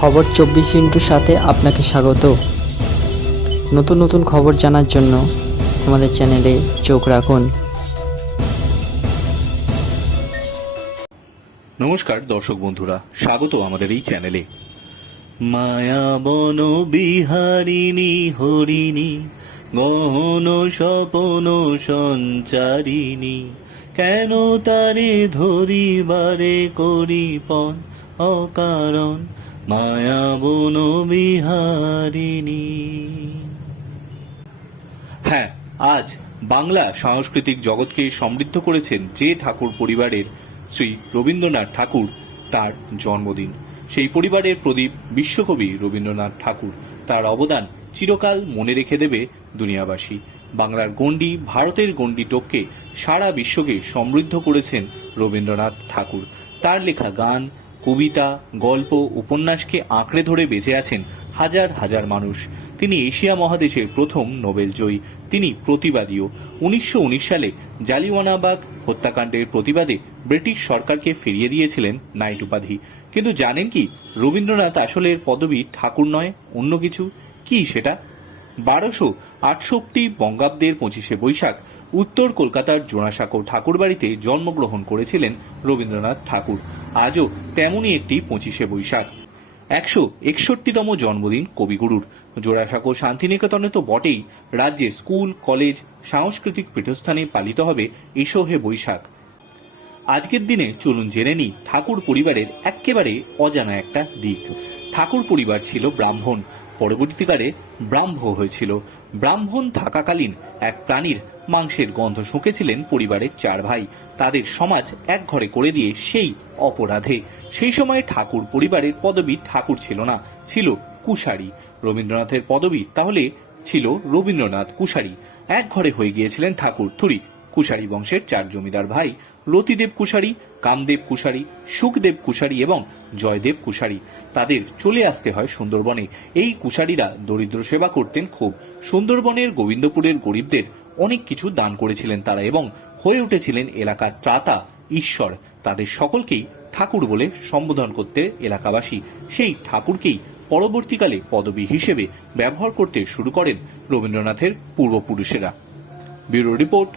খবর চব্বিশ ইন্টুর সাথে আপনাকে স্বাগত। নতুন নতুন খবর জানার জন্য আমাদের চ্যানেলে চোখ রাখুন। নমস্কার, দর্শক বন্ধুরা, স্বাগত আমাদের এই চ্যানেলে। মায়া বন বিহারিণী, হরিণী, গহন স্বপন সঞ্চারিণী, কেন তারে ধরিবারে করি করিপন অকারণ? মায়া বন বিহারিণী। হ্যাঁ আজ বাংলা সাংস্কৃতিক জগৎকে সমৃদ্ধ করেছেন যে ঠাকুর পরিবারের শ্রী রবীন্দ্রনাথ ঠাকুর, তার জন্মদিন। সেই পরিবারের প্রদীপ বিশ্বকবি রবীন্দ্রনাথ ঠাকুর। তার অবদান চিরকাল মনে রেখে দেবে দুনিয়াবাসী। বাংলার গণ্ডি, ভারতের গণ্ডি টোপকে সারা বিশ্বকে সমৃদ্ধ করেছেন রবীন্দ্রনাথ ঠাকুর। তার লেখা গান কবিতা, গল্প, উপন্যাসকে আঁকড়ে ধরে বেঁচে আছেন হাজার হাজার মানুষ। তিনি এশিয়া মহাদেশের প্রথম নোবেল জয়ী। তিনি প্রতিবাদীও। উনিশশো উনিশ সালে জালিওয়ানাবাগ হত্যাকাণ্ডের প্রতিবাদে ব্রিটিশ সরকারকে ফিরিয়ে দিয়েছিলেন নাইট উপাধি। কিন্তু জানেন কি, রবীন্দ্রনাথ আসলে পদবী ঠাকুর নয়, অন্য কিছু? কি সেটা? বারোশো আটষট্টি বঙ্গাব্দের পঁচিশে বৈশাখ উত্তর কলকাতার জোড়াসাঁকো ঠাকুরবাড়িতে জন্মগ্রহণ করেছিলেন রবীন্দ্রনাথ ঠাকুর। আজও তেমনই একটি পঁচিশে বৈশাখ। একশো একষট্টিতম জন্মদিন কবিগুরুর। জোড়াসাঁকো শান্তিনিকেতনে তো বটেই। রাজ্যে স্কুল, কলেজ, সাংস্কৃতিক পীঠস্থানে পালিত হবে এসোহে বৈশাখ। আজকের দিনে চলুন জেনে নিই ঠাকুর পরিবারের একেবারে অজানা একটা দিক। ঠাকুর পরিবার ছিল ব্রাহ্মণ। পরবর্তীকালে ব্রাহ্ম হয়েছিল। ব্রাহ্মণ থাকাকালীন এক প্রাণীর মাংসের গন্ধ শুঁকেছিলেন পরিবারের চার ভাই। তাদের সমাজ এক ঘরে করে দিয়ে সেই অপরাধে। সেই সময় ঠাকুর পরিবারের পদবী ঠাকুর ছিল না, ছিল কুশারি। রবীন্দ্রনাথের পদবী তাহলে ছিল রবীন্দ্রনাথ কুশারি। এক ঘরে হয়ে গিয়েছিলেন ঠাকুর থুরি। কুশারি বংশের চার জমিদার ভাই লতিদেব কুশারি, কামদেব কুশারি, সুখদেব কুশারি এবং জয়দেব কুশারি। তাদের চলে আসতে হয় সুন্দরবনে। এই কুশারীরা দরিদ্র সেবা করতেন খুব। সুন্দরবনের গোবিন্দপুরের গরিবদের অনেক কিছু দান করেছিলেন তারা এবং হয়ে উঠেছিলেন এলাকার ত্রাতা ঈশ্বর। তাদের সকলকেই ঠাকুর বলে সম্বোধন করতে এলাকাবাসী। সেই ঠাকুরকেই পরবর্তীকালে পদবী হিসেবে ব্যবহার করতে শুরু করেন রবীন্দ্রনাথের পূর্বপুরুষেরা। Bureau report